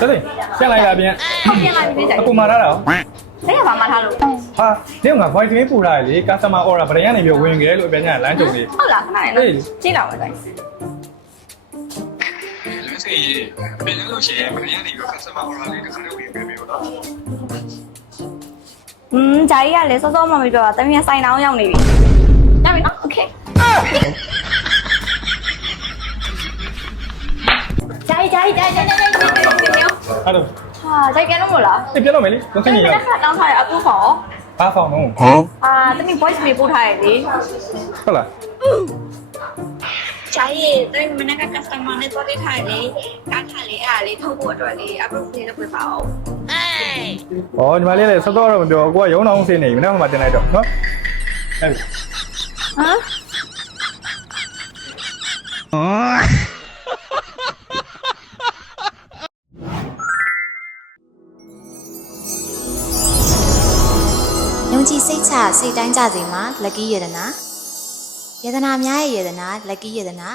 ဆက်လေရှင်းလိုက်လားပြန် ဟုတ်ပြန်လာပြီကြိုက် အခုမှထားတာ တဲ့ကဘာမှထားလို့ ဟာဒီက voice သွင်းပူလာလေ customer order ဗရန်ကနေပြီးဝင်ခဲ့လို့ပြန်ညာလမ်းကြုံလေး ဟုတ်လားခဏလေးနော်ကြည့်တော့မယ်ကြိုက် လမ်းစီပြန်လို့ရှိရင်မင်းကနေပြီး customer order လေးတစ်ခါလေးဝင်ပေးပြီးတော့ ဂျာကြီးကလည်းစောစောမှမပြောတာတမီးကစိုင်တောင်းရောက်နေပြီရပြီနော်โอเคဂျာကြီးဟယ်လို ဟာဂျာကြီးပြန်လို့မလား ပြတော့မယ်လေကိုခင်းနေရ တက်ခါတောင်းထားရအပူခေါ် ဘာဖောင်တော့ တမီး voice မေးပို့ထားရလေ ဟုတ်လား ဂျာကြီးတမီးမနေ့က customer နဲ့သွားတိထားရလေကားထားလေအားလေထုတ်ဖို့အတွက်လေ approve လေးလုပ်ပေးပါဦး ဩညီမလေးလည်းစောစောတော့မပြောကိုကရုံအောင်စင်းနေပြီမနေ့ကမှတင်လိုက်တော့နော်ဟဲ့ ဟမ် ယုံကြည်စိတ်ချစိတ်တိုင်းကြစေမှာ lucky ယတနာယတနာများရဲ့ယတနာ lucky ယတနာ